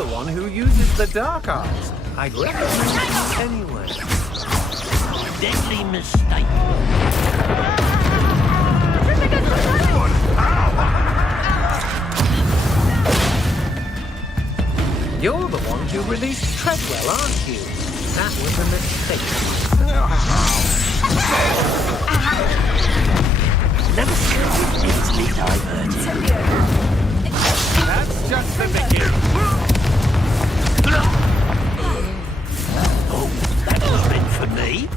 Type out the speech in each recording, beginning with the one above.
the one who uses the dark arts. I'd recommend it anyway. Deadly mistake. You're the one who released Treadwell, aren't you? That was a mistake. Never so easily diverted. That's just the beginning. Oh, that was meant for me.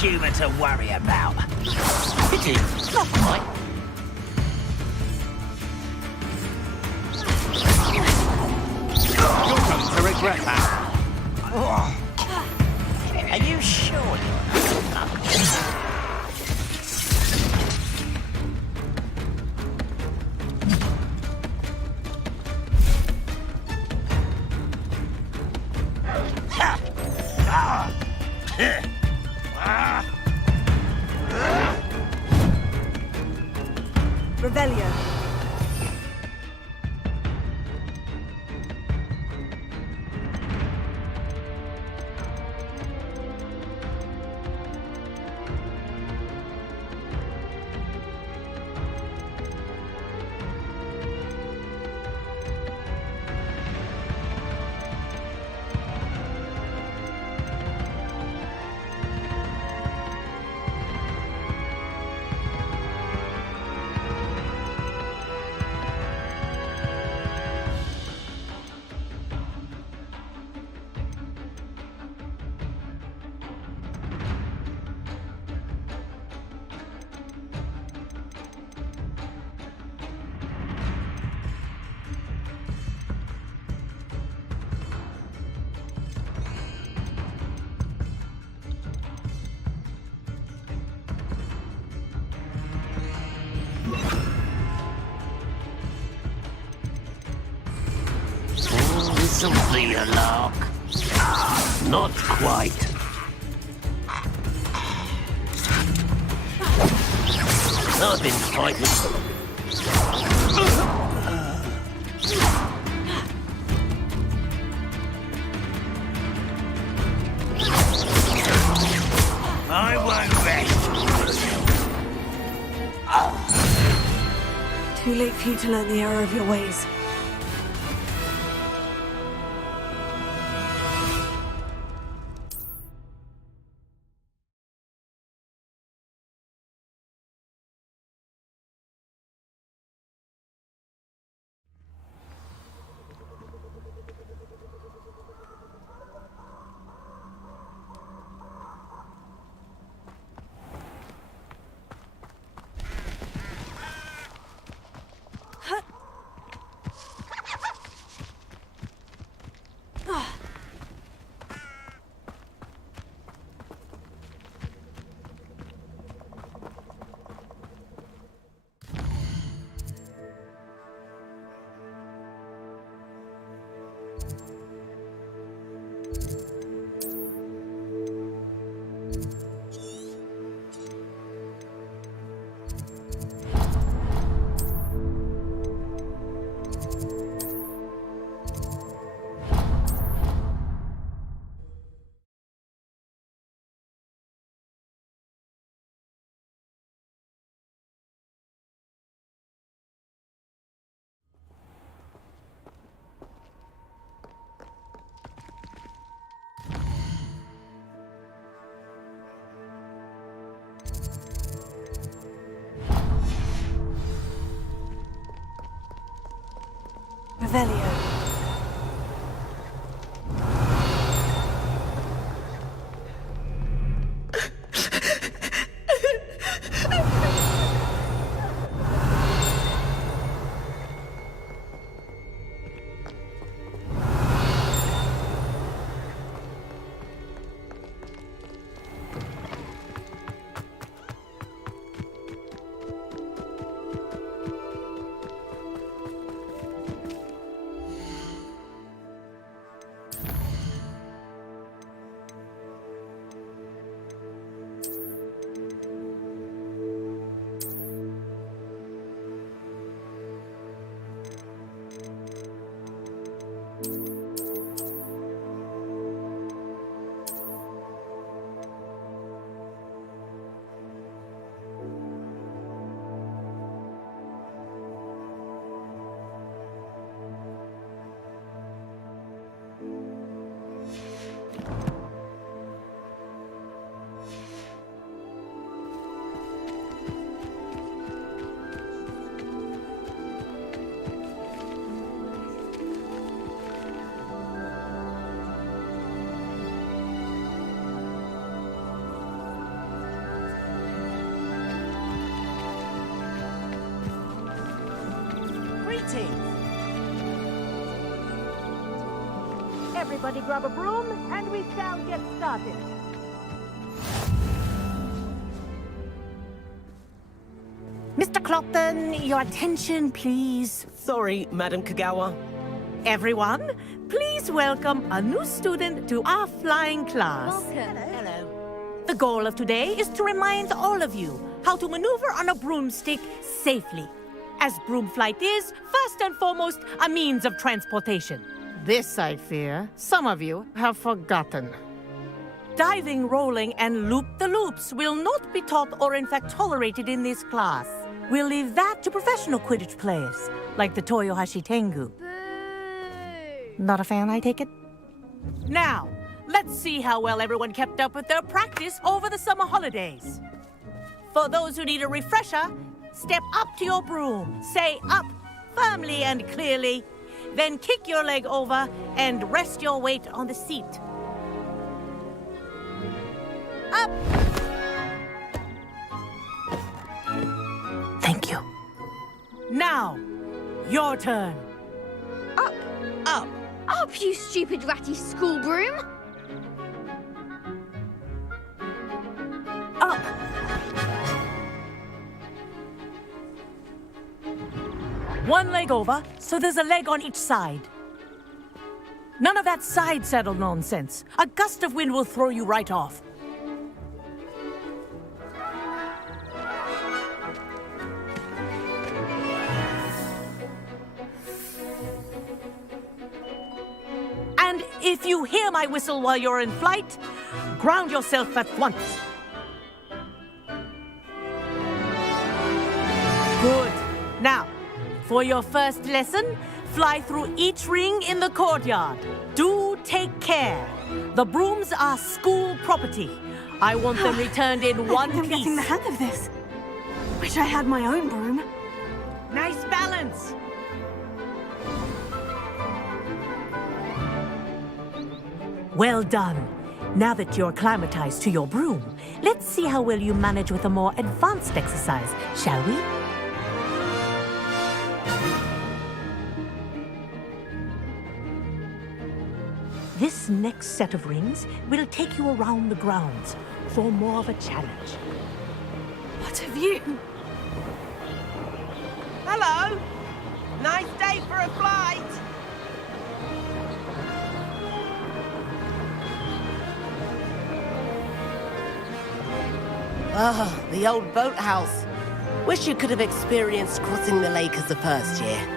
Humour to worry about. Pity, not quite. You're going to regret that. Are you sure Rebellion. something a lark? Not quite. I've been fighting. I won't rest. Too late for you to learn the error of your ways. Revelio. Everybody grab a broom, and we shall get started. Mr. Clopton, your attention, please. Sorry, Madam Kagawa. Everyone, please welcome a new student to our flying class. Hello. The goal of today is to remind all of you how to maneuver on a broomstick safely, as broom flight is, first and foremost, a means of transportation. This, I fear, some of you have forgotten. Diving, rolling, and loop-the-loops will not be taught or in fact tolerated in this class. We'll leave that to professional Quidditch players, like the Toyohashi Tengu. Not a fan, I take it? Now, let's see how well everyone kept up with their practice over the summer holidays. For those who need a refresher, step up to your broom, say up firmly and clearly, then kick your leg over and rest your weight on the seat. Up! Thank you. Now, your turn. Up. Up. Up, you stupid ratty school broom. Up! One leg over, so there's a leg on each side. None of that side saddle nonsense. A gust of wind will throw you right off. And if you hear my whistle while you're in flight, ground yourself at once. Good. Now, for your first lesson, fly through each ring in the courtyard. Do take care. The brooms are school property. I want them returned in one I'm getting the piece. hang of this. Wish I had my own broom. Nice balance. Well done. Now that you're acclimatized to your broom, let's see how well you manage with a more advanced exercise, shall we? This next set of rings will take you around the grounds for more of a challenge. What have you? Hello. Nice day for a flight. Ah, the old boathouse. Wish you could have experienced crossing the lake as a first year.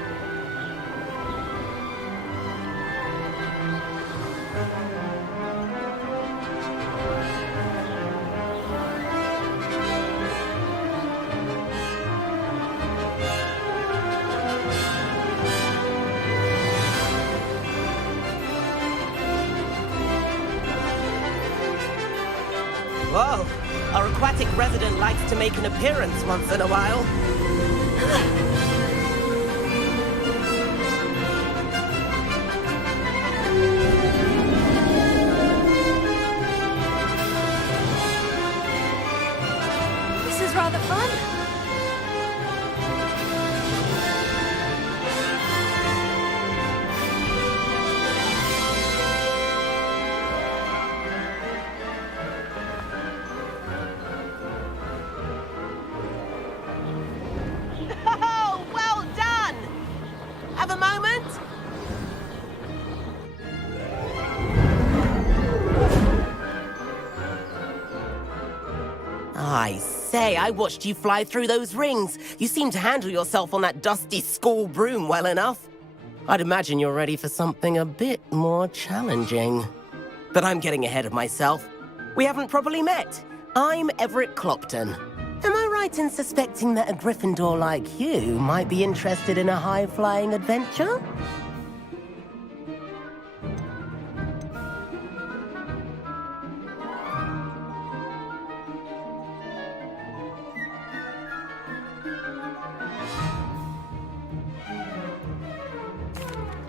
Whoa, our aquatic resident likes to make an appearance once in a while. have a moment? I say, I watched you fly through those rings. You seem to handle yourself on that dusty school broom well enough. I'd imagine you're ready for something a bit more challenging. But I'm getting ahead of myself. We haven't properly met. I'm Everett Clopton. Am I right in suspecting that a Gryffindor like you might be interested in a high-flying adventure?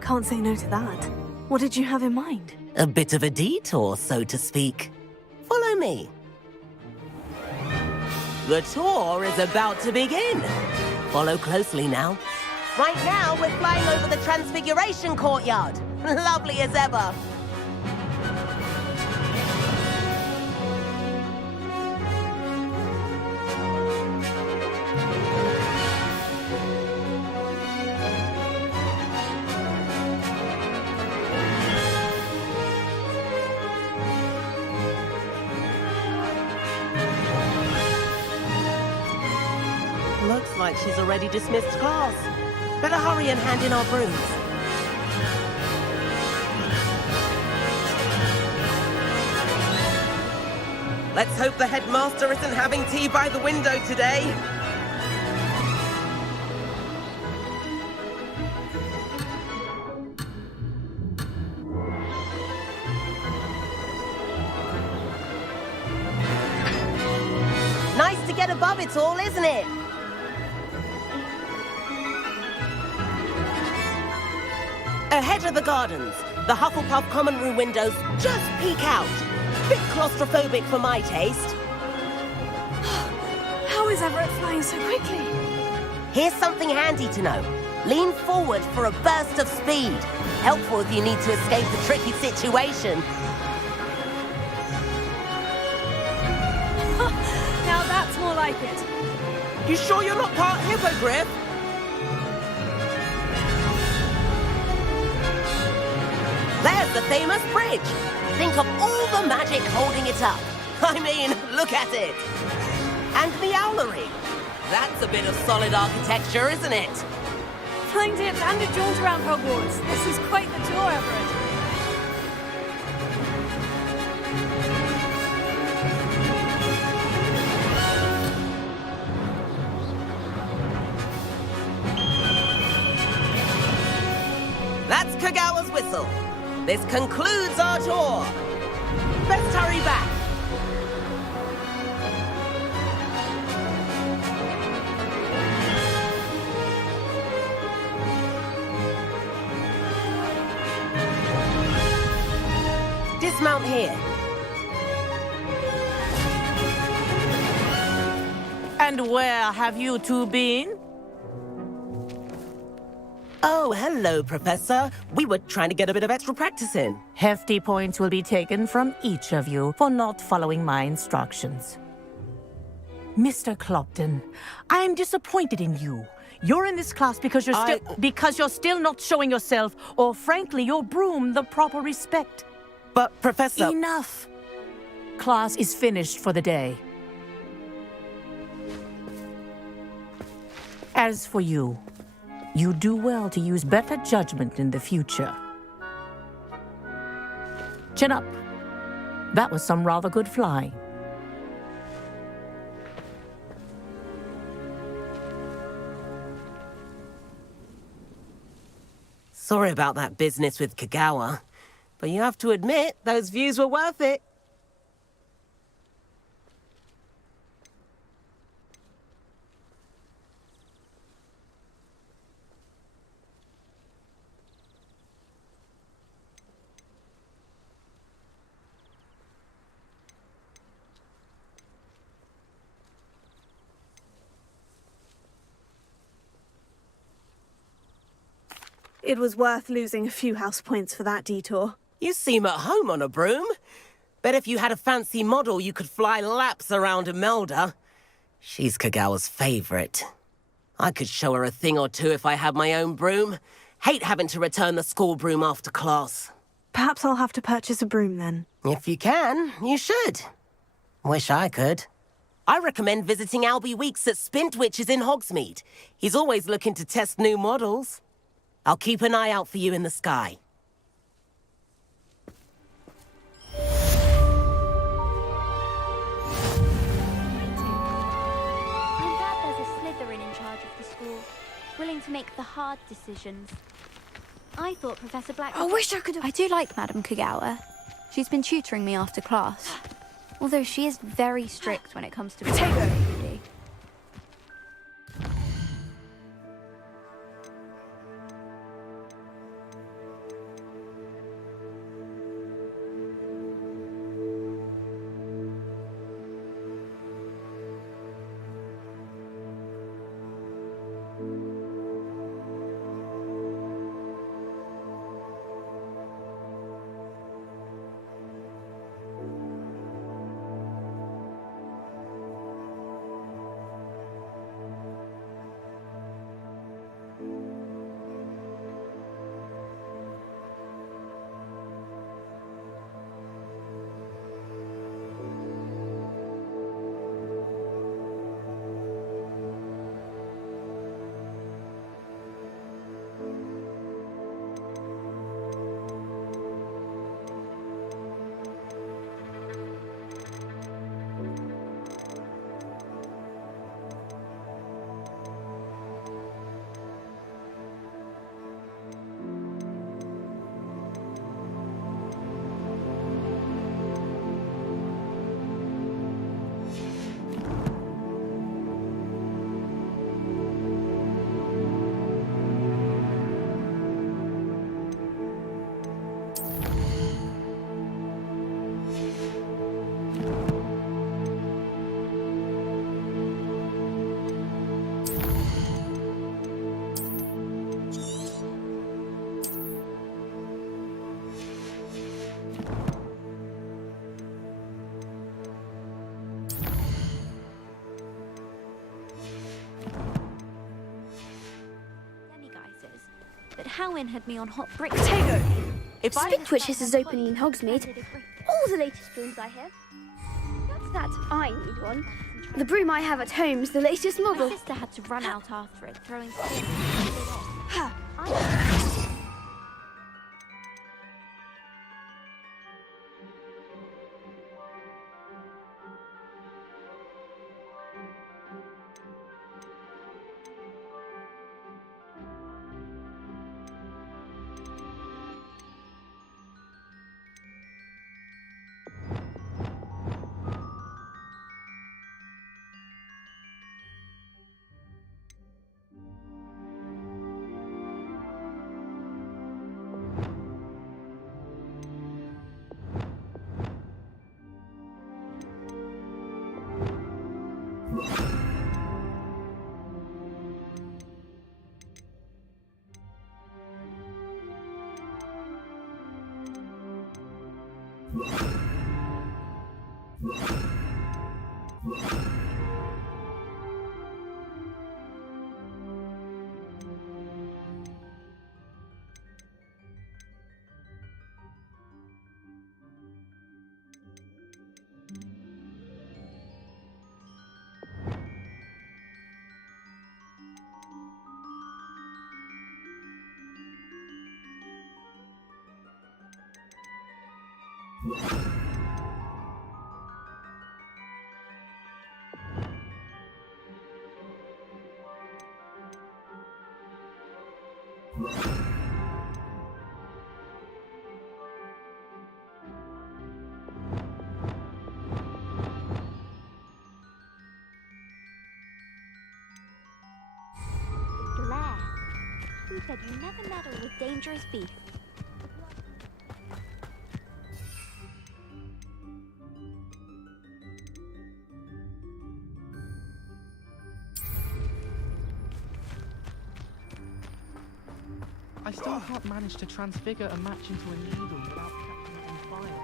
Can't say no to that. What did you have in mind? A bit of a detour, so to speak. Follow me. The tour is about to begin. Follow closely now. Right now, we're flying over the Transfiguration Courtyard. Lovely as ever. Looks like she's already dismissed class. Better hurry and hand in our brooms. Let's hope the headmaster isn't having tea by the window today. Nice to get above it all, isn't it? Ahead of the gardens, the Hufflepuff common room windows just peek out. Bit claustrophobic for my taste. How is Everett flying so quickly? Here's something handy to know. Lean forward for a burst of speed. Helpful if you need to escape a tricky situation. Now that's more like it. You sure you're not part hippogriff? There's the famous bridge. Think of all the magic holding it up. I mean, look at it. And the owlery. That's a bit of solid architecture, isn't it? Flying tips and a jaunt around Hogwarts. This is quite the tour, Everett. That's Kagawa's whistle. This concludes our tour. Best hurry back. Dismount here. And where have you two been? Oh, hello, Professor. We were trying to get a bit of extra practice in. Hefty points will be taken from each of you for not following my instructions. Mr. Clopton, I am disappointed in you. You're in this class because you're still not showing yourself, or frankly, your broom the proper respect. But, Professor... Enough. Class is finished for the day. As for you, you do well to use better judgment in the future. Chin up. That was some rather good flying. Sorry about that business with Kagawa, but you have to admit, those views were worth it. It was worth losing a few house points for that detour. You seem at home on a broom. Bet if you had a fancy model, you could fly laps around Imelda. She's Kagawa's favorite. I could show her a thing or two if I had my own broom. Hate having to return the school broom after class. Perhaps I'll have to purchase a broom then. If you can, you should. Wish I could. I recommend visiting Albie Weeks at Spintwitches in Hogsmeade. He's always looking to test new models. I'll keep an eye out for you in the sky. I'm glad there's a Slytherin in charge of the school, willing to make the hard decisions. I thought Professor Black... I wish I could have... I do like Madame Kagawa. She's been tutoring me after class. Although she is very strict when it comes to... Potato! But Howin had me on hot bricks. Potato! If I... Spintwitches is opening in Hogsmeade. All the latest brooms I have. That's that I need one. The broom I have at home is the latest My model. sister had to run out after it, throwing stones. Blair, who said you never meddle with dangerous beef? I still can't manage to transfigure a match into a needle without catching it on fire.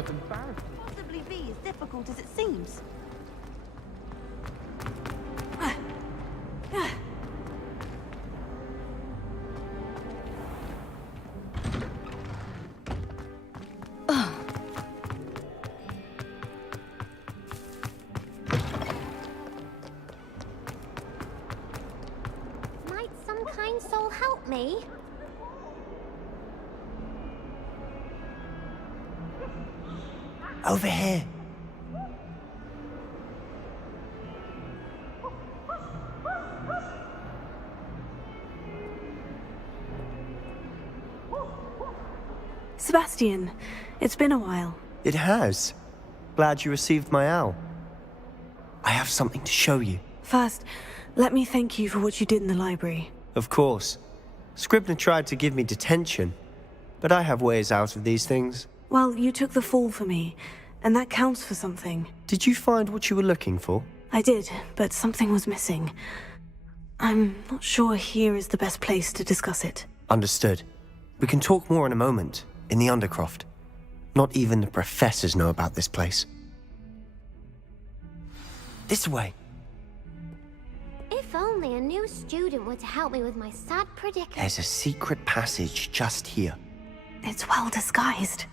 of embarrassing. Possibly be as difficult as it seems. Might some kind soul help me? Over here. Sebastian, it's been a while. It has. Glad you received my owl. I have something to show you. First, let me thank you for what you did in the library. Of course. Scribner tried to give me detention, but I have ways out of these things. Well, you took the fall for me, and that counts for something. Did you find what you were looking for? I did, but something was missing. I'm not sure here is the best place to discuss it. Understood. We can talk more in a moment, in the Undercroft. Not even the professors know about this place. This way. If only a new student were to help me with my sad predicament. There's a secret passage just here. It's well disguised.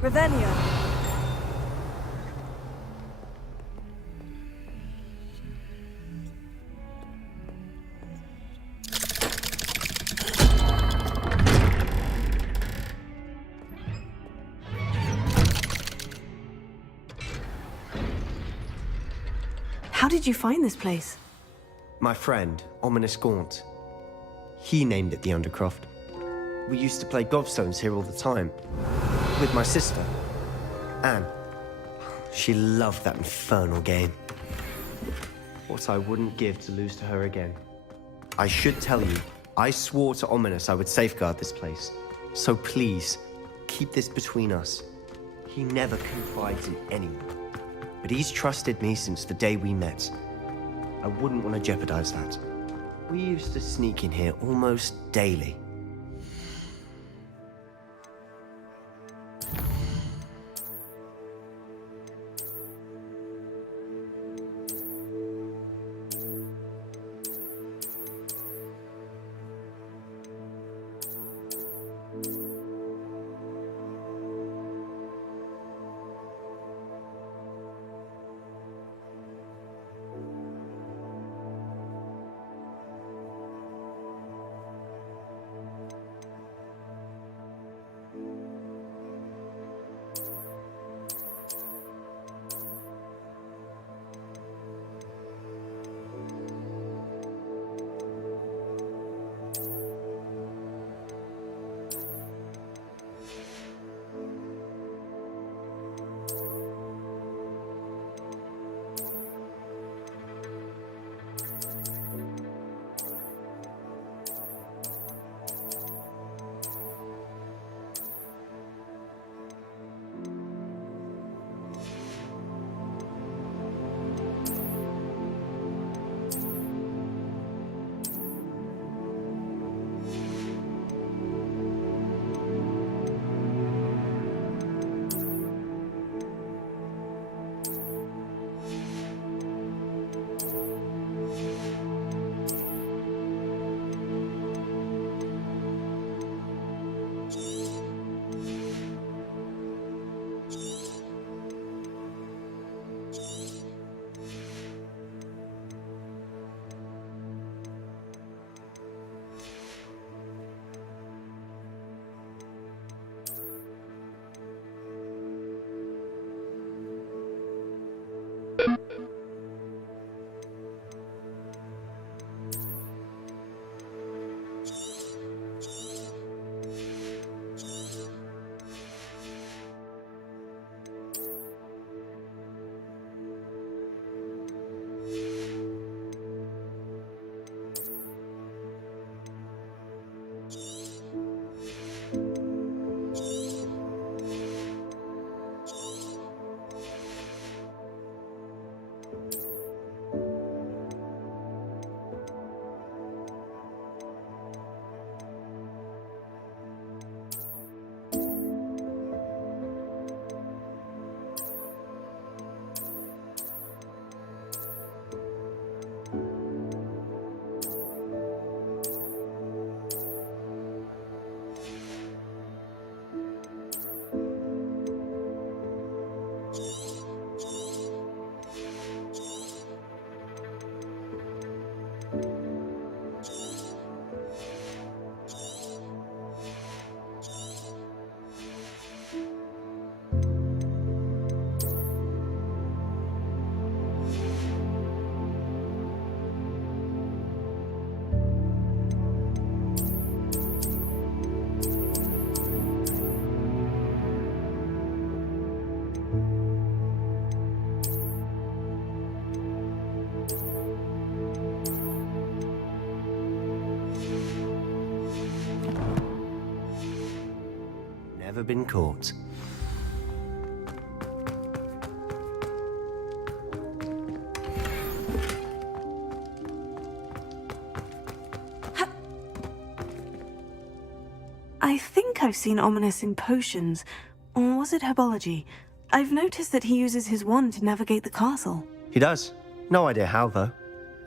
Revelio. How did you find this place? My friend, Ominous Gaunt. He named it the Undercroft. We used to play gobstones here all the time. With my sister, Anne. She loved that infernal game. What I wouldn't give to lose to her again. I should tell you, I swore to Ominous I would safeguard this place. So please, keep this between us. He never confides in anyone. But he's trusted me since the day we met. I wouldn't want to jeopardize that. We used to sneak in here almost daily. never been caught. I think I've seen Ominous in potions, or was it herbology? I've noticed that he uses his wand to navigate the castle. He does. No idea how, though.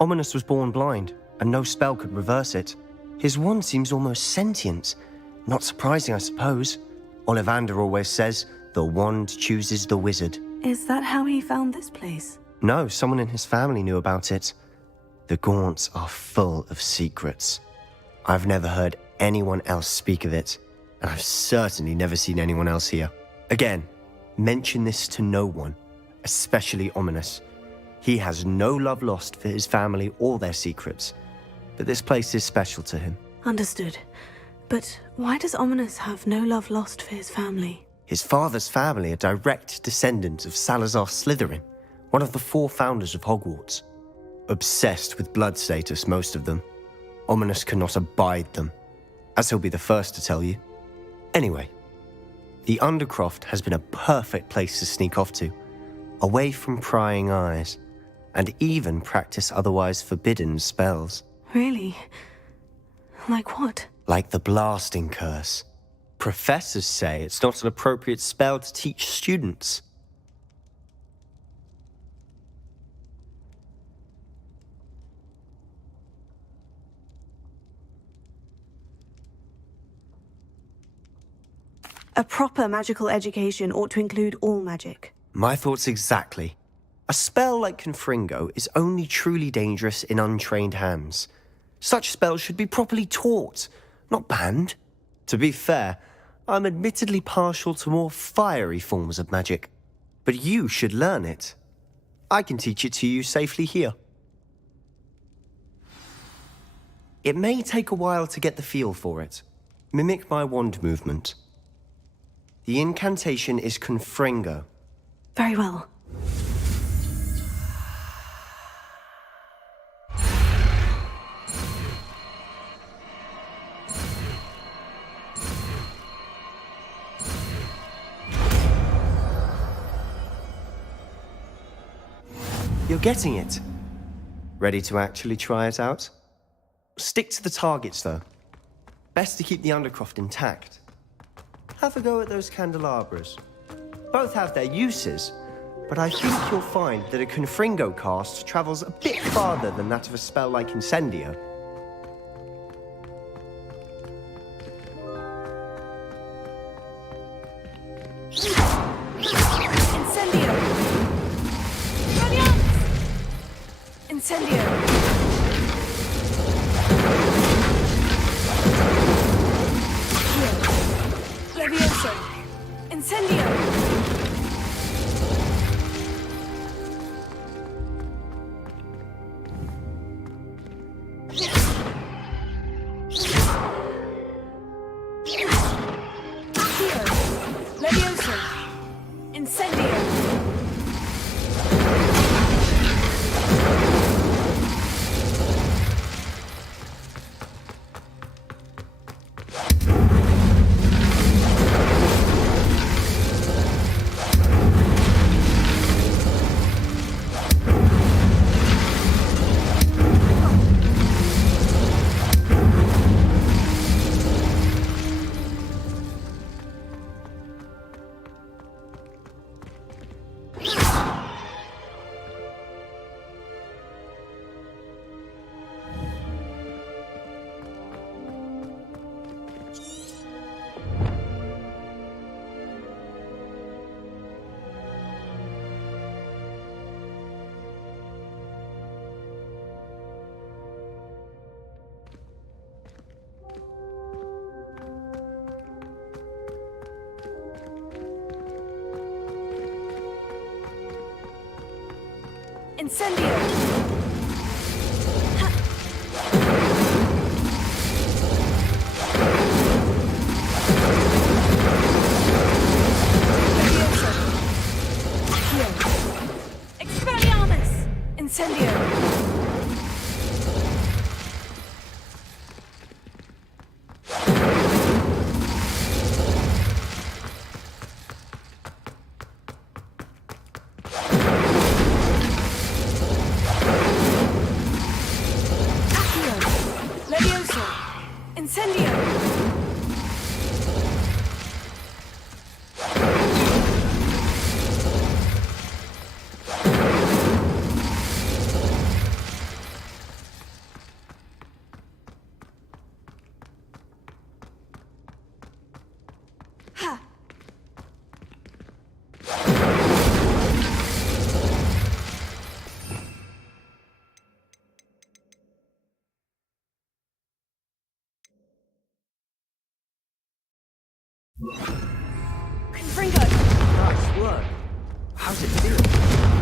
Ominous was born blind, and no spell could reverse it. His wand seems almost sentient. Not surprising, I suppose. Ollivander always says, the wand chooses the wizard. Is that how he found this place? No, someone in his family knew about it. The Gaunts are full of secrets. I've never heard anyone else speak of it, and I've certainly never seen anyone else here. Again, mention this to no one, especially Ominous. He has no love lost for his family or their secrets, but this place is special to him. Understood. But why does Ominous have no love lost for his family? His father's family are direct descendants of Salazar Slytherin, one of the 4 founders of Hogwarts. Obsessed with blood status, most of them. Ominous cannot abide them, as he'll be the first to tell you. Anyway, the Undercroft has been a perfect place to sneak off to, away from prying eyes, and even practice otherwise forbidden spells. Really? Like what? Like the blasting curse. Professors say it's not an appropriate spell to teach students. A proper magical education ought to include all magic. My thoughts exactly. A spell like Confringo is only truly dangerous in untrained hands. Such spells should be properly taught, not banned. To be fair, I'm admittedly partial to more fiery forms of magic, but you should learn it. I can teach it to you safely here. It may take a while to get the feel for it. Mimic my wand movement. The incantation is Confringo. Very well. You're getting it. Ready to actually try it out? Stick to the targets, though. Best to keep the Undercroft intact. Have a go at those candelabras. Both have their uses, but I think you'll find that a Confringo cast travels a bit farther than that of a spell like Incendio. Incendio! Brilliant! Incendio! Levioso! Incendio! Levioso! Incendio! Incendio! Expelliarmus! Incendio! Incendio! Nice work. How's it feel?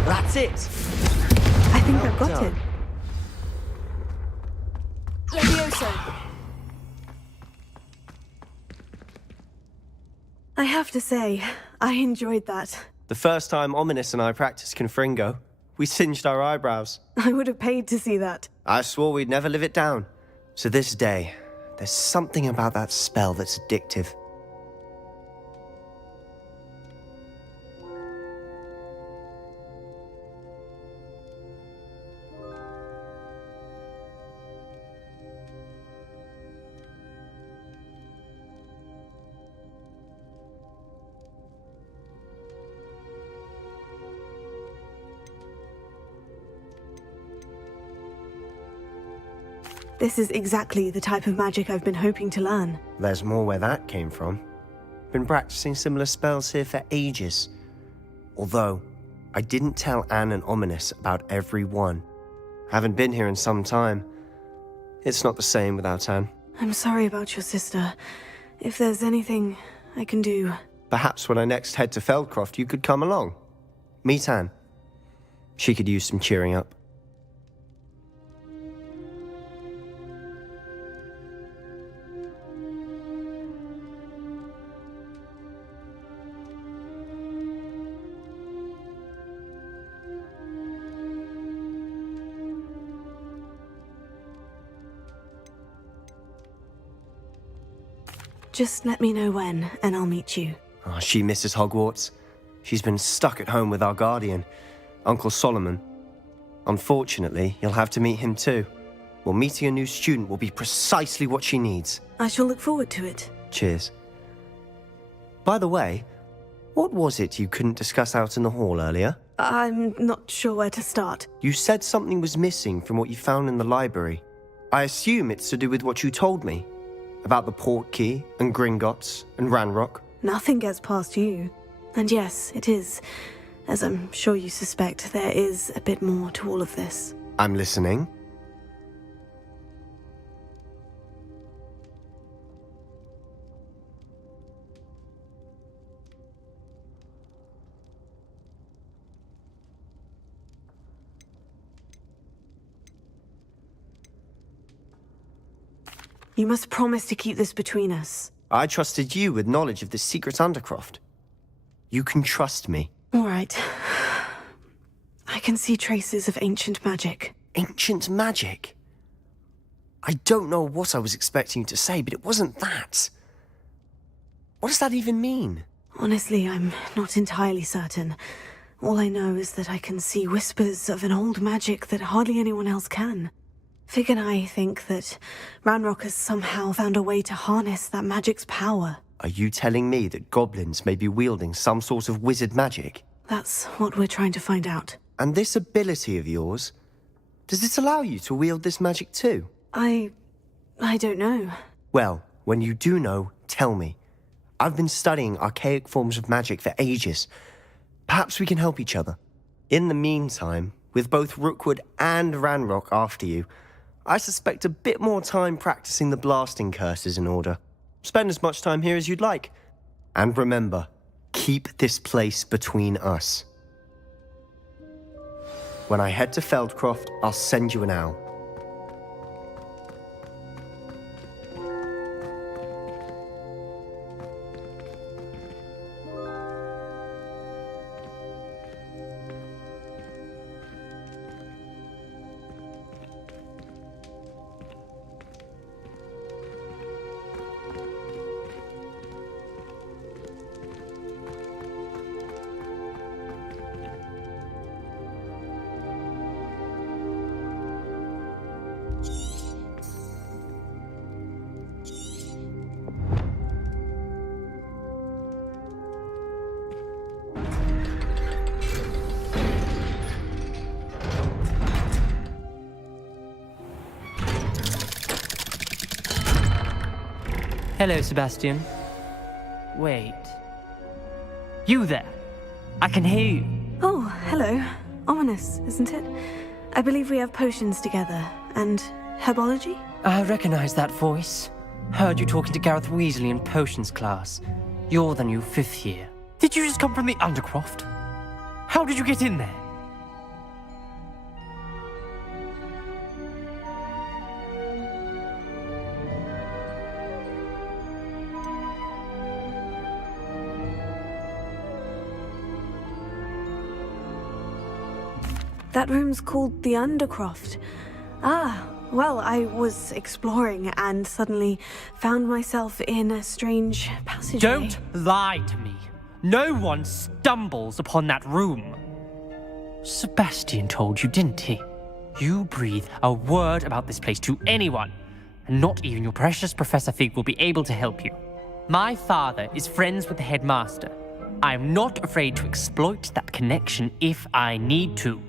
That's it. I think I've got done. it. Levioso. I have to say, I enjoyed that. The first time Ominous and I practiced Confringo, we singed our eyebrows. I would have paid to see that. I swore we'd never live it down. So this day, there's something about that spell that's addictive. This is exactly the type of magic I've been hoping to learn. There's more where that came from. Been practicing similar spells here for ages. Although, I didn't tell Anne and Ominous about every one. Haven't been here in some time. It's not the same without Anne. I'm sorry about your sister. If there's anything I can do... Perhaps when I next head to Feldcroft, you could come along. Meet Anne. She could use some cheering up. Just let me know when, and I'll meet you. Oh, she misses Hogwarts. She's been stuck at home with our guardian, Uncle Solomon. Unfortunately, you'll have to meet him too. Well, meeting a new student will be precisely what she needs. I shall look forward to it. Cheers. By the way, what was it you couldn't discuss out in the hall earlier? I'm not sure where to start. You said something was missing from what you found in the library. I assume it's to do with what you told me. About the port key, and Gringotts, and Ranrock. Nothing gets past you. And yes, it is. As I'm sure you suspect, there is a bit more to all of this. I'm listening. You must promise to keep this between us. I trusted you with knowledge of the secret Undercroft. You can trust me. All right. I can see traces of ancient magic. Ancient magic? I don't know what I was expecting you to say, but it wasn't that. What does that even mean? Honestly, I'm not entirely certain. All I know is that I can see whispers of an old magic that hardly anyone else can. Fig and I think that Ranrock has somehow found a way to harness that magic's power. Are you telling me that goblins may be wielding some sort of wizard magic? That's what we're trying to find out. And this ability of yours, does it allow you to wield this magic too? I don't know. Well, when you do know, tell me. I've been studying archaic forms of magic for ages. Perhaps we can help each other. In the meantime, with both Rookwood and Ranrock after you, I suspect a bit more time practicing the blasting curse is in order. Spend as much time here as you'd like. And remember, keep this place between us. When I head to Feldcroft, I'll send you an owl. Hello, Sebastian. Wait. You there? I can hear you. Oh, hello. Ominous, isn't it? I believe we have potions together. And herbology? I recognize that voice. Heard you talking to Gareth Weasley in potions class. You're the new 5th year. Did you just come from the Undercroft? How did you get in there? That room's called the Undercroft. Ah, well, I was exploring and suddenly found myself in a strange passageway. Don't lie to me. No one stumbles upon that room. Sebastian told you, didn't he? You breathe a word about this place to anyone, and not even your precious Professor Fig will be able to help you. My father is friends with the headmaster. I am not afraid to exploit that connection if I need to.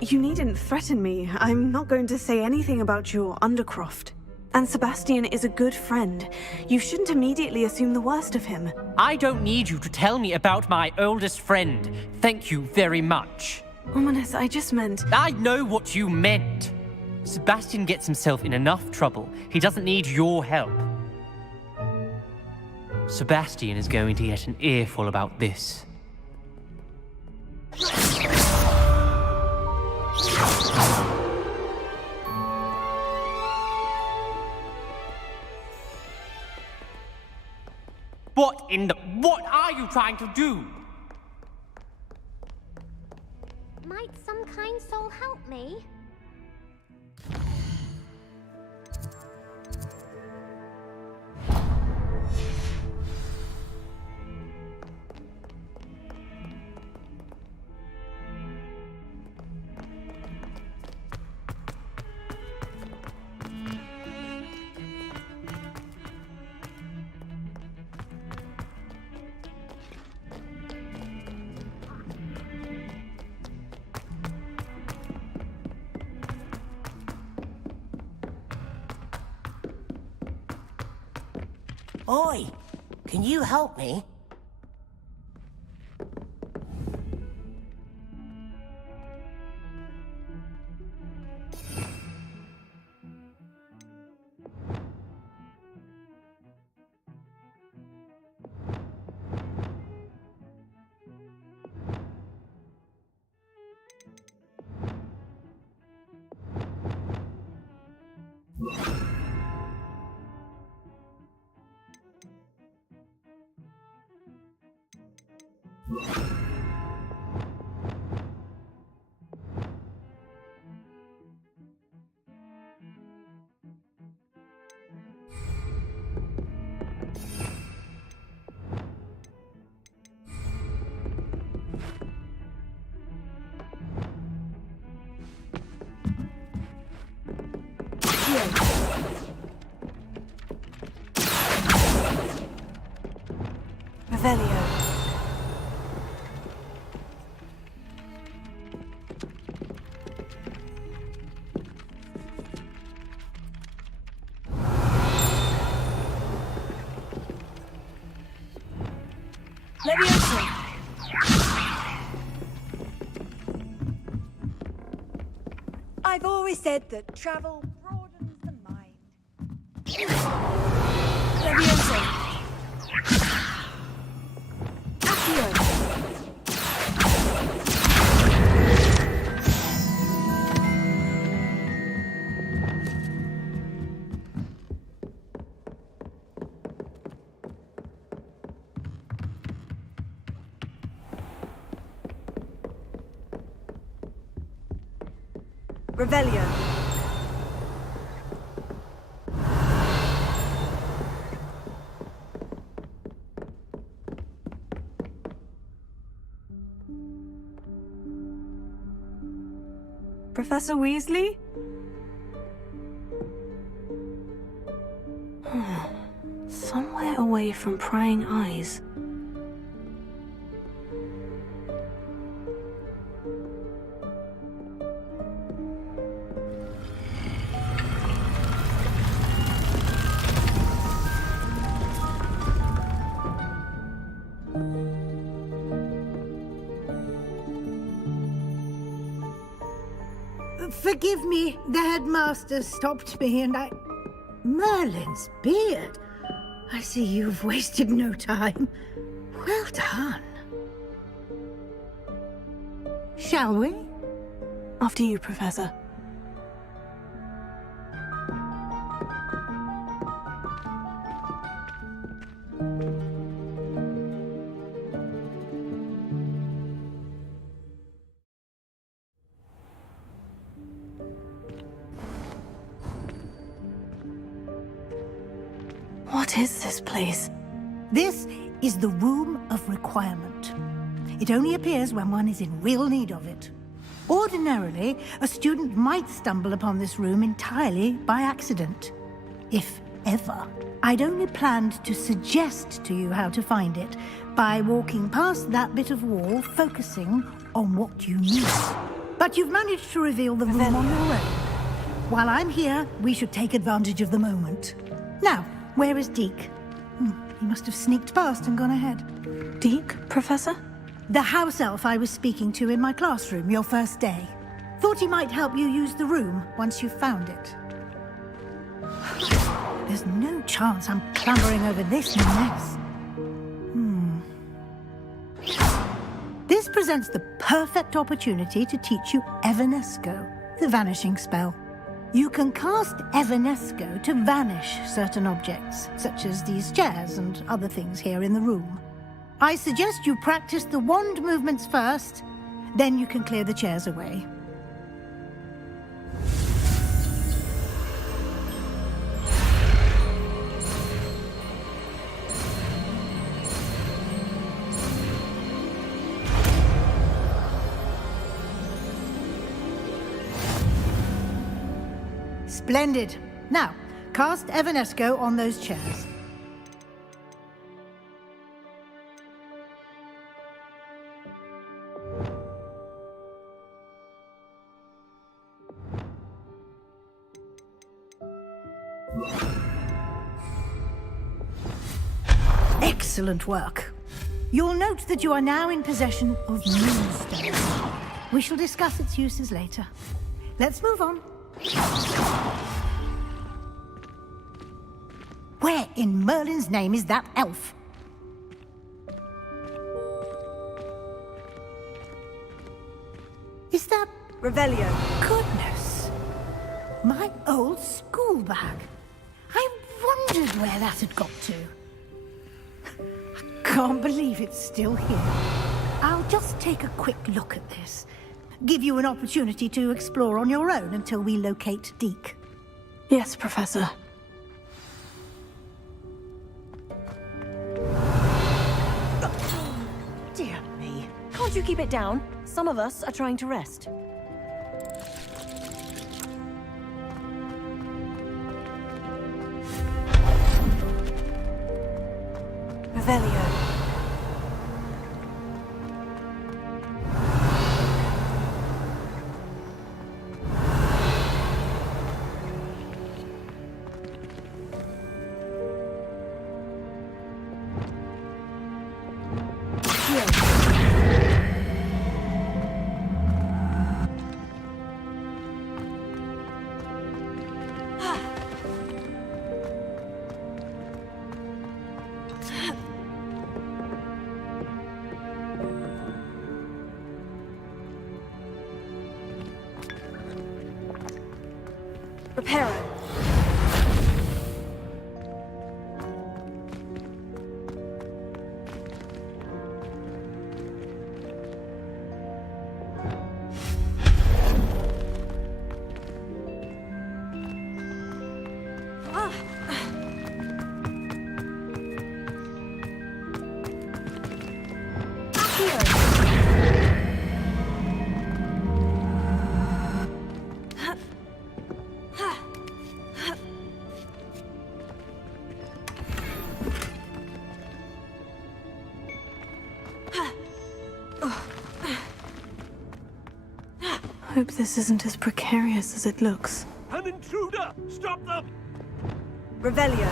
You needn't threaten me. I'm not going to say anything about your Undercroft. And Sebastian is a good friend. You shouldn't immediately assume the worst of him. I don't need you to tell me about my oldest friend. Thank you very much. Ominous, I just meant... I know what you meant. Sebastian gets himself in enough trouble. He doesn't need your help. Sebastian is going to get an earful about this. What are you trying to do? Might some kind soul help me? Oi, can you help me? I've always said that travel broadens the mind. Levioso. Accio. Revelio. Professor Weasley? Somewhere away from prying eyes. Forgive me, the headmaster stopped me and Merlin's beard. I see you've wasted no time. Well done. Shall we? After you, Professor. What is this place? This is the Room of Requirement. It only appears when one is in real need of it. Ordinarily, a student might stumble upon this room entirely by accident, if ever. I'd only planned to suggest to you how to find it by walking past that bit of wall, focusing on what you need. But you've managed to reveal the room on your own. While I'm here, we should take advantage of the moment. Now, where is Deke? He must have sneaked past and gone ahead. Deke, Professor? The house elf I was speaking to in my classroom your first day. Thought he might help you use the room once you've found it. There's no chance I'm clambering over this mess. This presents the perfect opportunity to teach you Evanesco, the vanishing spell. You can cast Evanesco to vanish certain objects, such as these chairs and other things here in the room. I suggest you practice the wand movements first, then you can clear the chairs away. Splendid. Now, cast Evanesco on those chairs. Excellent work. You'll note that you are now in possession of Moonstone. We shall discuss its uses later. Let's move on. Where in Merlin's name is that elf? Is that... Revelio. Goodness! My old school bag. I wondered where that had got to. I can't believe it's still here. I'll just take a quick look at this. Give you an opportunity to explore on your own until we locate Deke. Yes, Professor. Dear me. Can't you keep it down? Some of us are trying to rest. Revelio. Reparo. Hope this isn't as precarious as it looks. An intruder! Stop them! Revelio.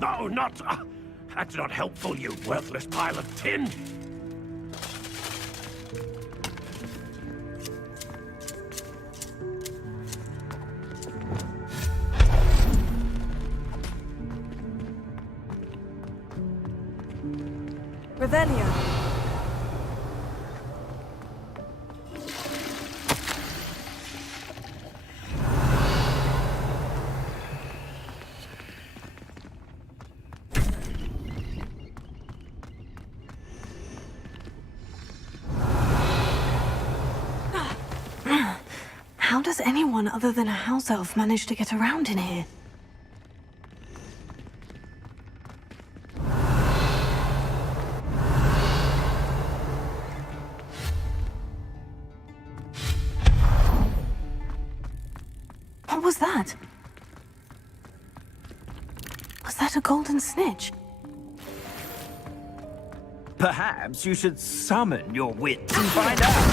No, not... that's not helpful, you worthless pile of tin! Revelio. How does anyone other than a house elf manage to get around in here? What was that? Was that a golden snitch? Perhaps you should summon your wits and find out.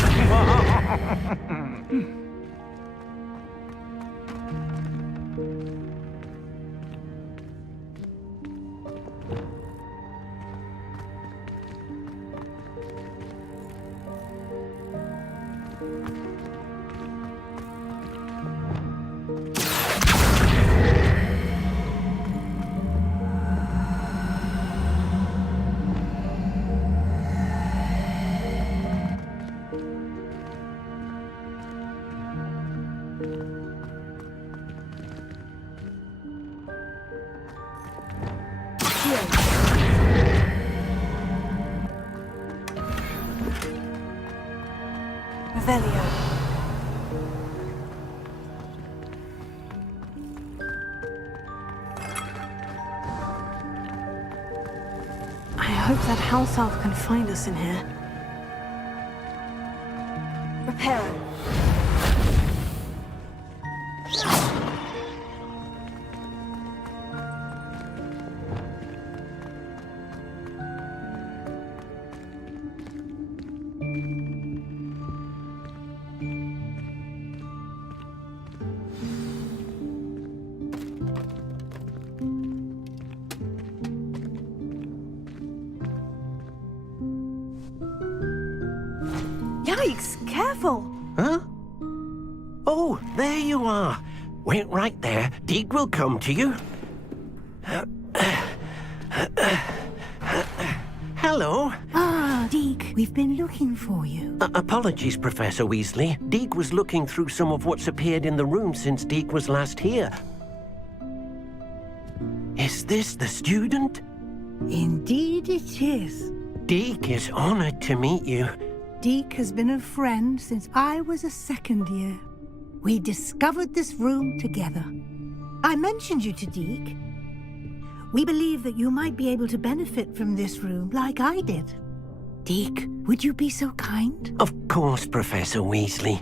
Revelio. I hope that house elf can find us in here. Reparo. Yikes! Careful! Huh? Oh, there you are. Wait right there. Deek will come to you. Hello. Ah, Deek, we've been looking for you. Apologies, Professor Weasley. Deek was looking through some of what's appeared in the room since Deek was last here. Is this the student? Indeed it is. Deek is honored to meet you. Deek has been a friend since I was a second year. We discovered this room together. I mentioned you to Deek. We believe that you might be able to benefit from this room like I did. Deek, would you be so kind? Of course, Professor Weasley.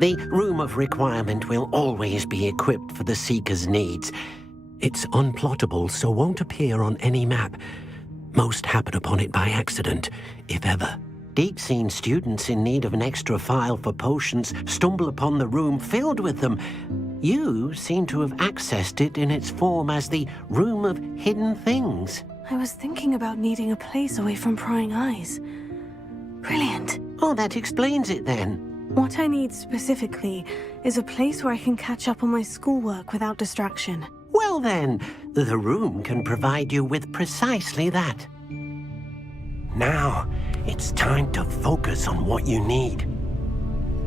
The Room of Requirement will always be equipped for the Seeker's needs. It's unplottable, so won't appear on any map. Most happen upon it by accident, if ever. Deek's seen students in need of an extra file for potions stumble upon the room filled with them. You seem to have accessed it in its form as the Room of Hidden Things. I was thinking about needing a place away from prying eyes. Brilliant. Oh, that explains it then. What I need specifically is a place where I can catch up on my schoolwork without distraction. Well then, the room can provide you with precisely that. Now, it's time to focus on what you need.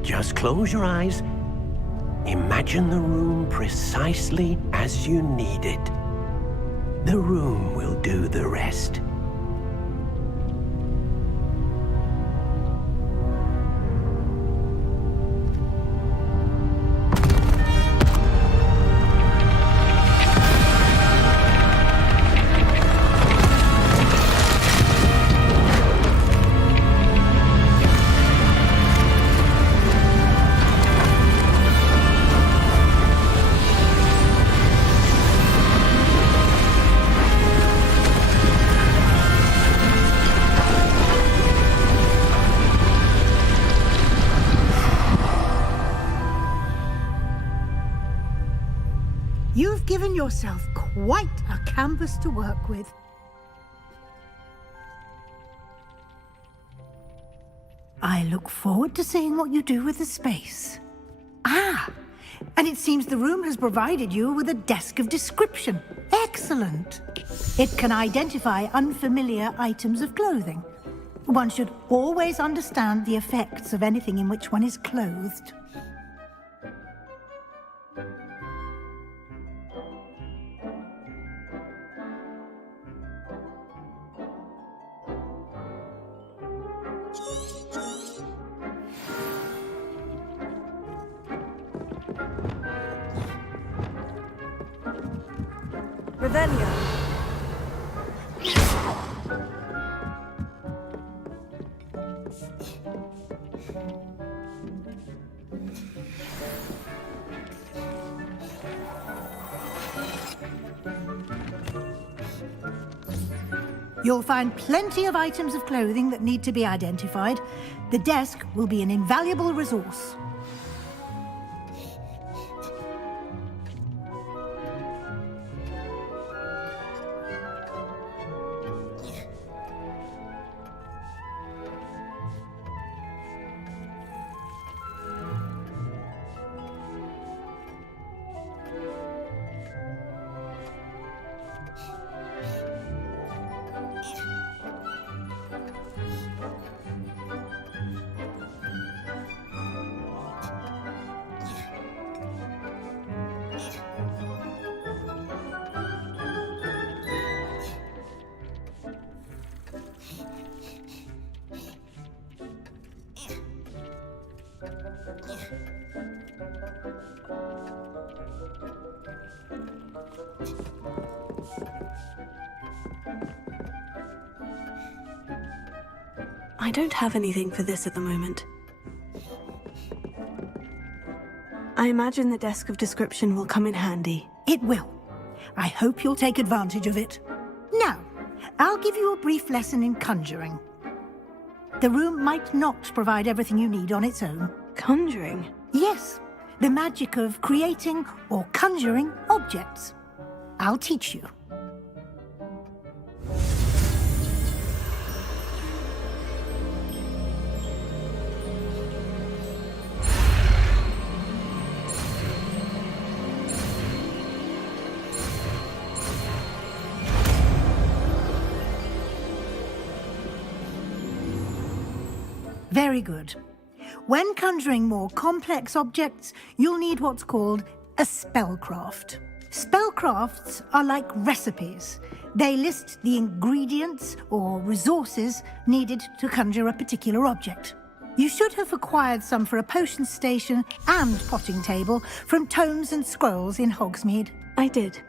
Just close your eyes. Imagine the room precisely as you need it. The room will do the rest. You've given yourself quite a canvas to work with. I look forward to seeing what you do with the space. Ah, and it seems the room has provided you with a desk of description. Excellent. It can identify unfamiliar items of clothing. One should always understand the effects of anything in which one is clothed. Revelio. You'll find plenty of items of clothing that need to be identified. The desk will be an invaluable resource. I don't have anything for this at the moment. I imagine the desk of description will come in handy. It will. I hope you'll take advantage of it. Now, I'll give you a brief lesson in conjuring. The room might not provide everything you need on its own. Conjuring? Yes, the magic of creating or conjuring objects. I'll teach you. Very good. When conjuring more complex objects, you'll need what's called a spellcraft. Spellcrafts are like recipes. They list the ingredients or resources needed to conjure a particular object. You should have acquired some for a potion station and potting table from tomes and scrolls in Hogsmeade. I did.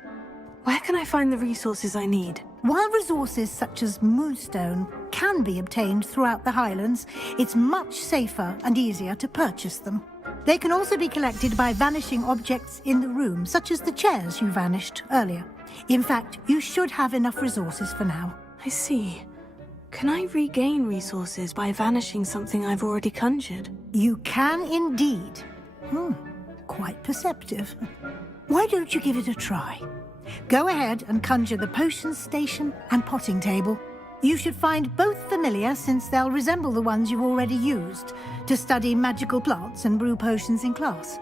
Where can I find the resources I need? While resources such as moonstone can be obtained throughout the Highlands, it's much safer and easier to purchase them. They can also be collected by vanishing objects in the room, such as the chairs you vanished earlier. In fact, you should have enough resources for now. I see. Can I regain resources by vanishing something I've already conjured? You can indeed. Quite perceptive. Why don't you give it a try? Go ahead and conjure the potion station and potting table. You should find both familiar, since they'll resemble the ones you've already used to study magical plants and brew potions in class.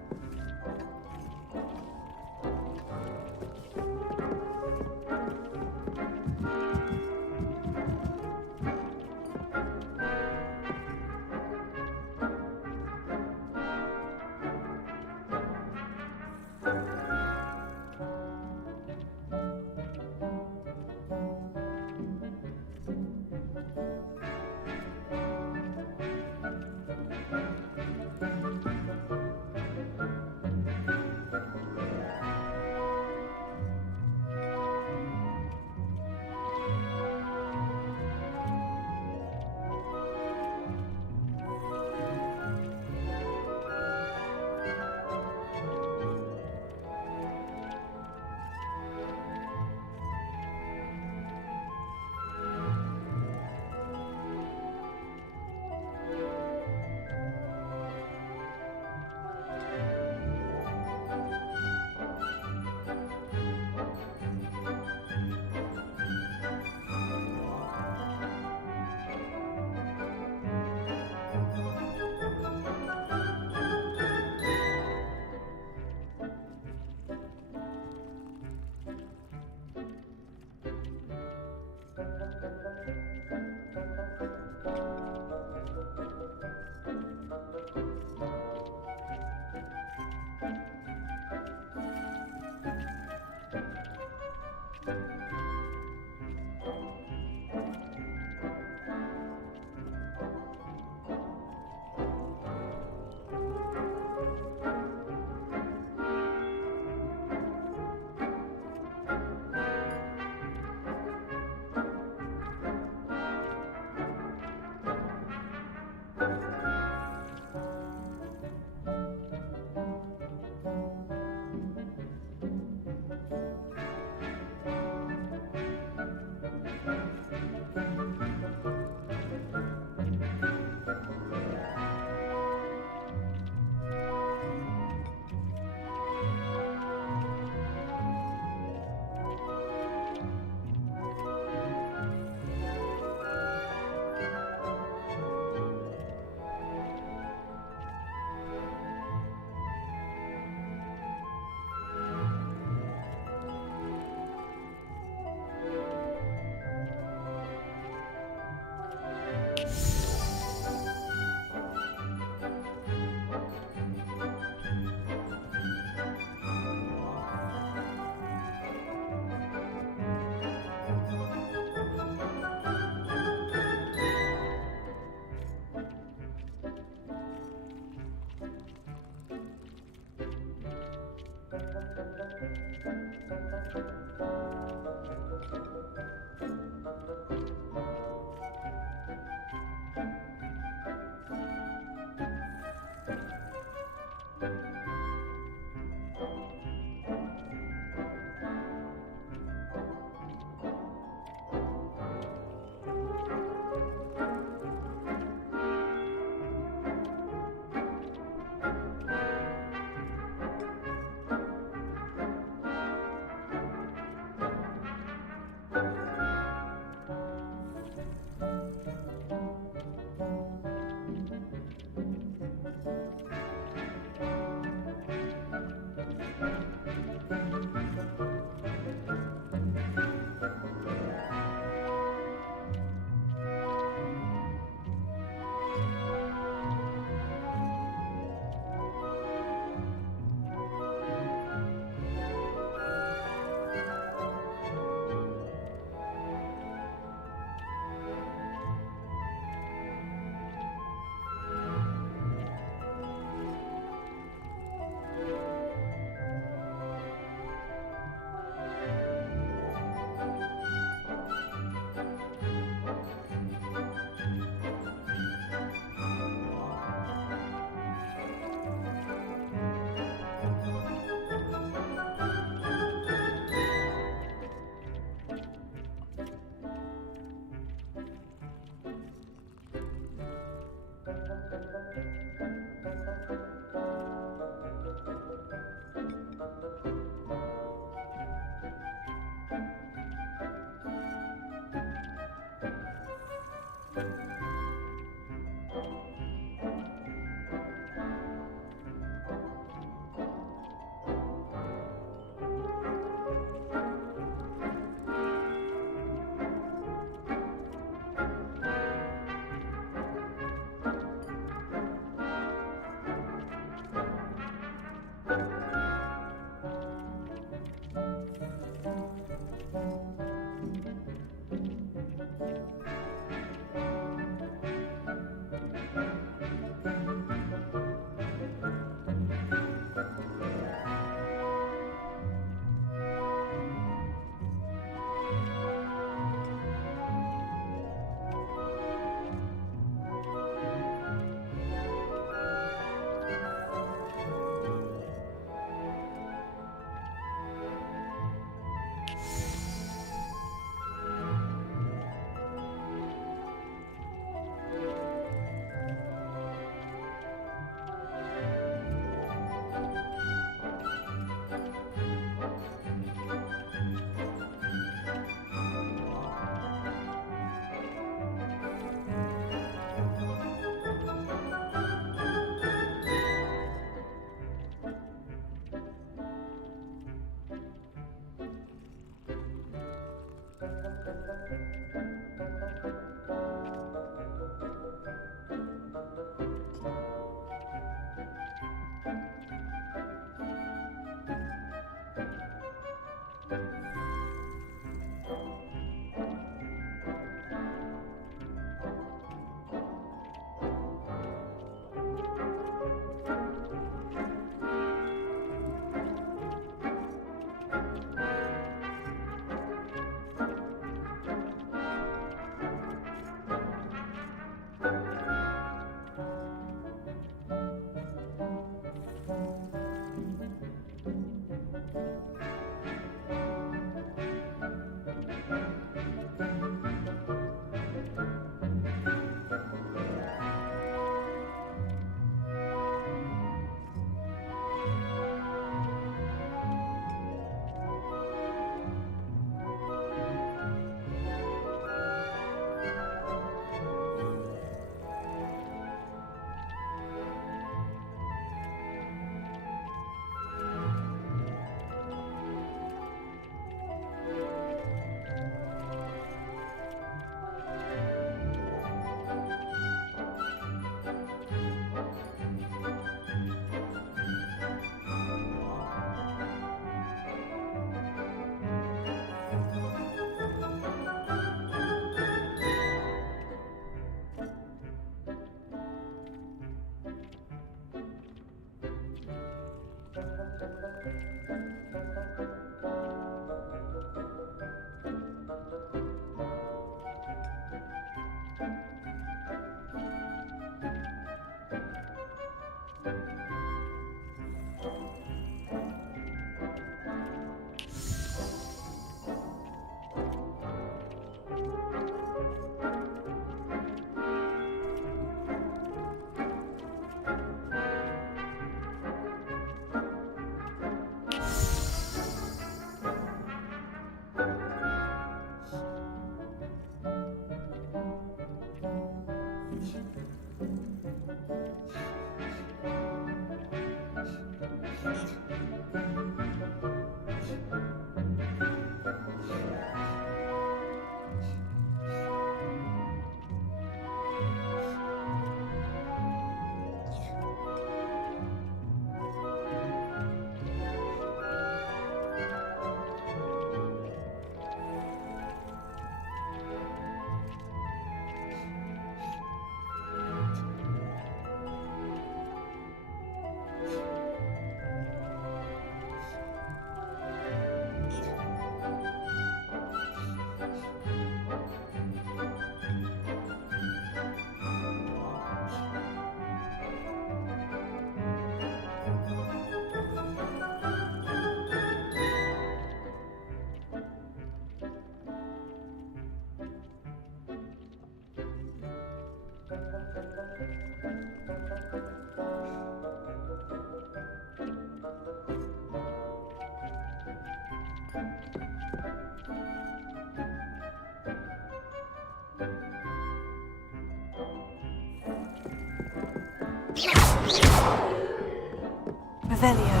Revelio.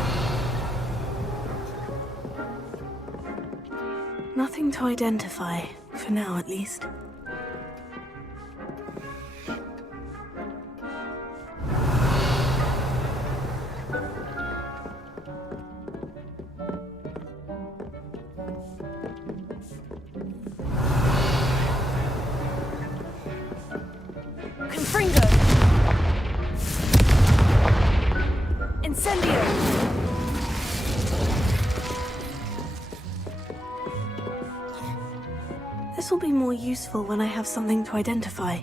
Nothing to identify, for now at least. Confringo! Incendio! This will be more useful when I have something to identify.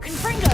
Confringo!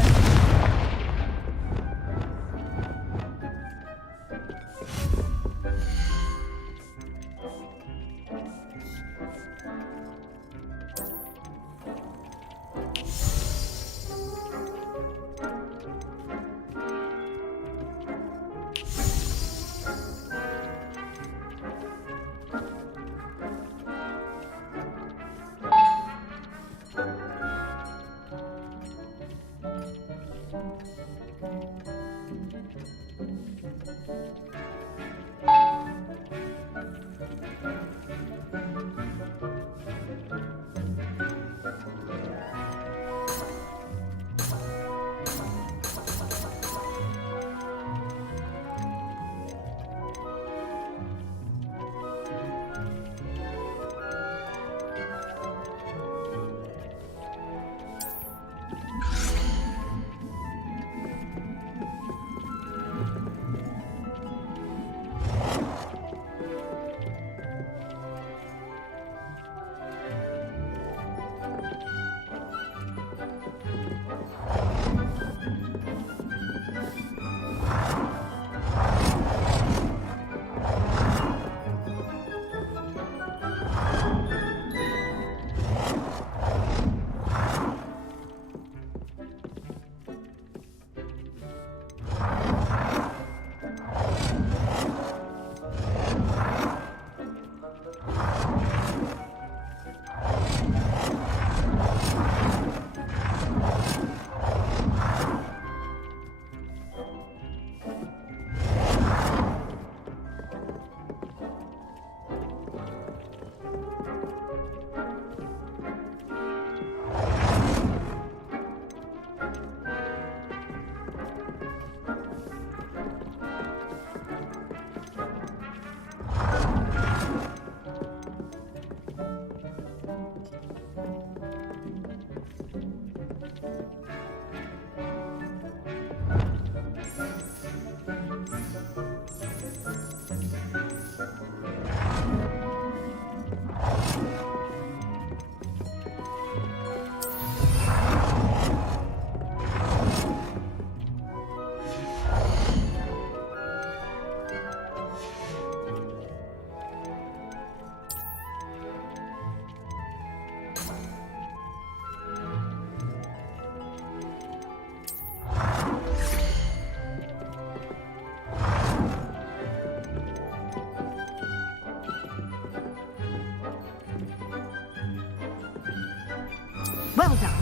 Well done.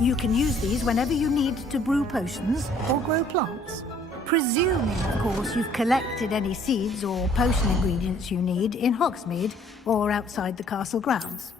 You can use these whenever you need to brew potions or grow plants. Presuming, of course, you've collected any seeds or potion ingredients you need in Hogsmeade or outside the castle grounds.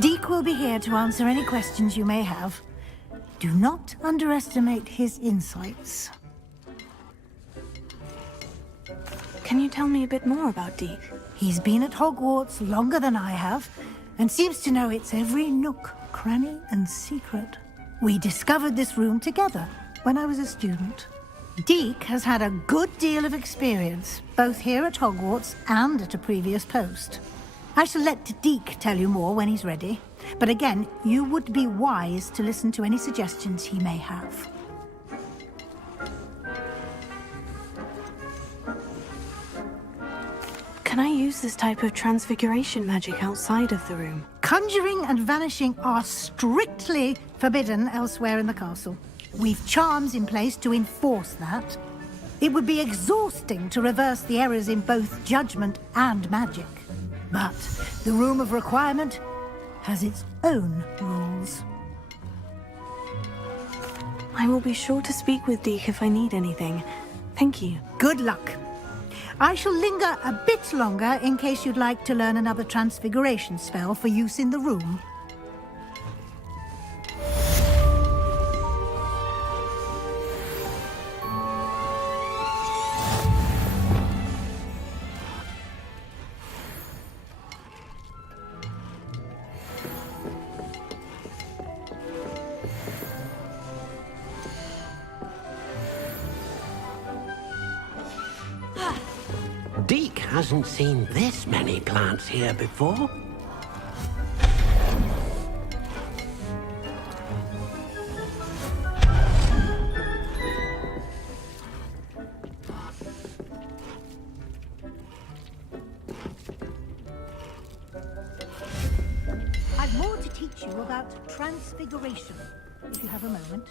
Deke will be here to answer any questions you may have. Do not underestimate his insights. Can you tell me a bit more about Deke? He's been at Hogwarts longer than I have, and seems to know its every nook, cranny, and secret. We discovered this room together when I was a student. Deke has had a good deal of experience, both here at Hogwarts and at a previous post. I shall let Deke tell you more when he's ready, but again, you would be wise to listen to any suggestions he may have. Can I use this type of transfiguration magic outside of the room? Conjuring and vanishing are strictly forbidden elsewhere in the castle. We've charms in place to enforce that. It would be exhausting to reverse the errors in both judgment and magic. But the Room of Requirement has its own rules. I will be sure to speak with Deke if I need anything. Thank you. Good luck. I shall linger a bit longer in case you'd like to learn another transfiguration spell for use in the room. Deke hasn't seen this many plants here before. I've more to teach you about transfiguration, if you have a moment.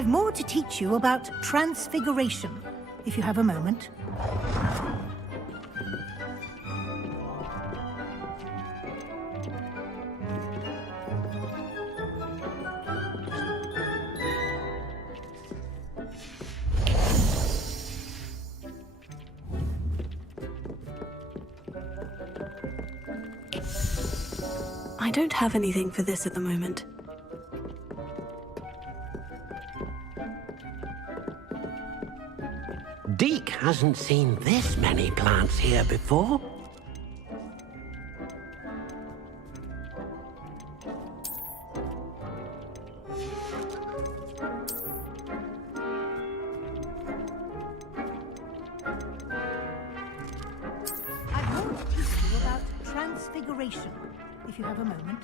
I've more to teach you about transfiguration, if you have a moment. I don't have anything for this at the moment. Deke hasn't seen this many plants here before. I've more to teach you about transfiguration, if you have a moment.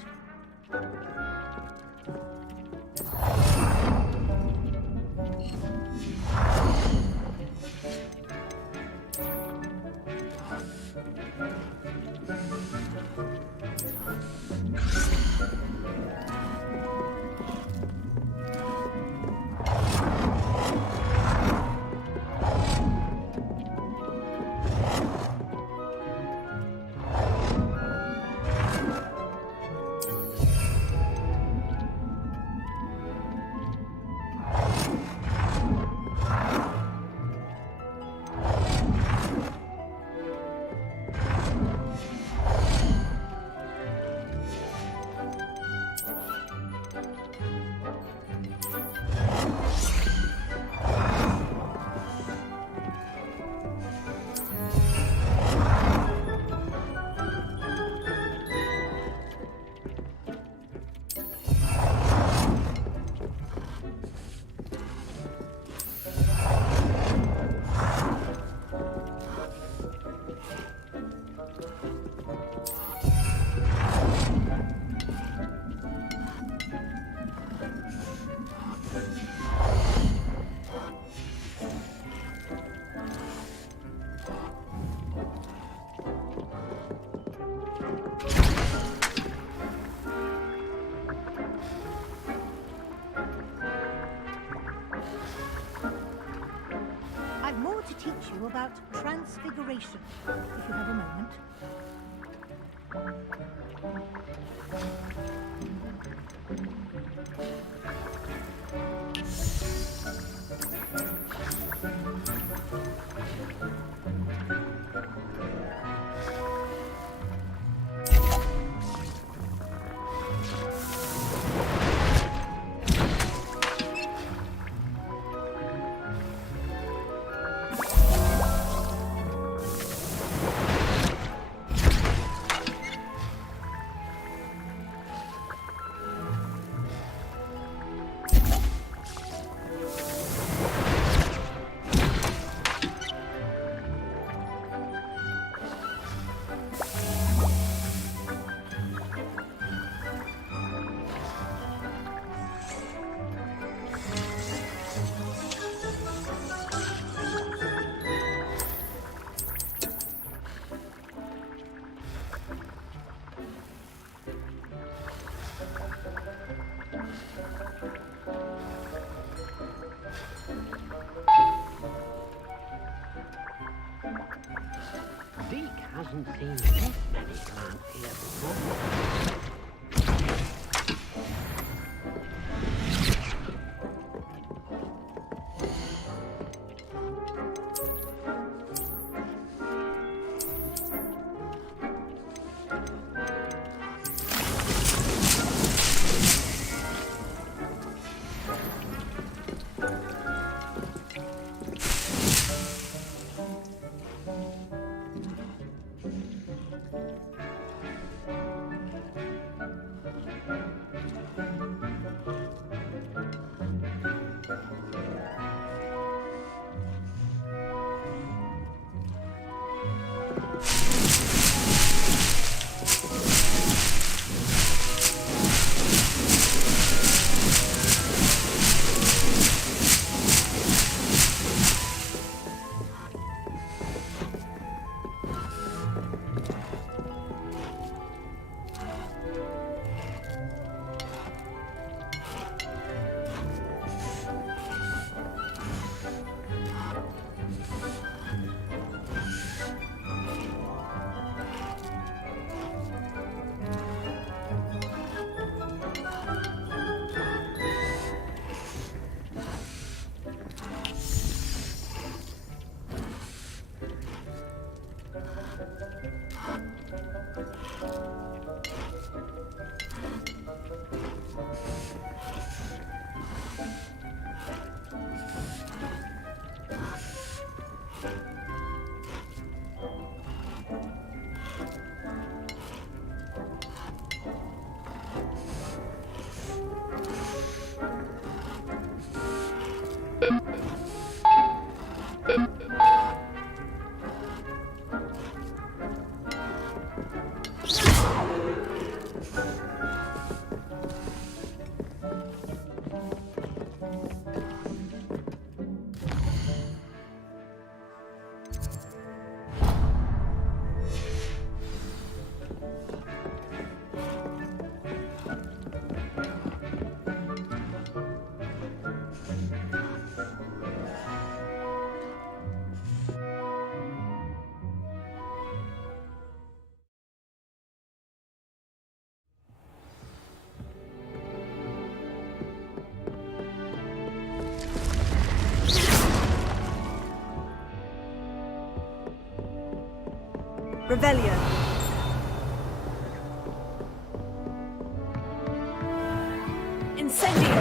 Teach you about transfiguration, if you have a moment. Hasn't seen this many plants here before. Revelio. Incendio.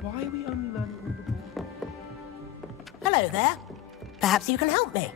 Why are we only learning on the board? Hello there. Perhaps you can help me.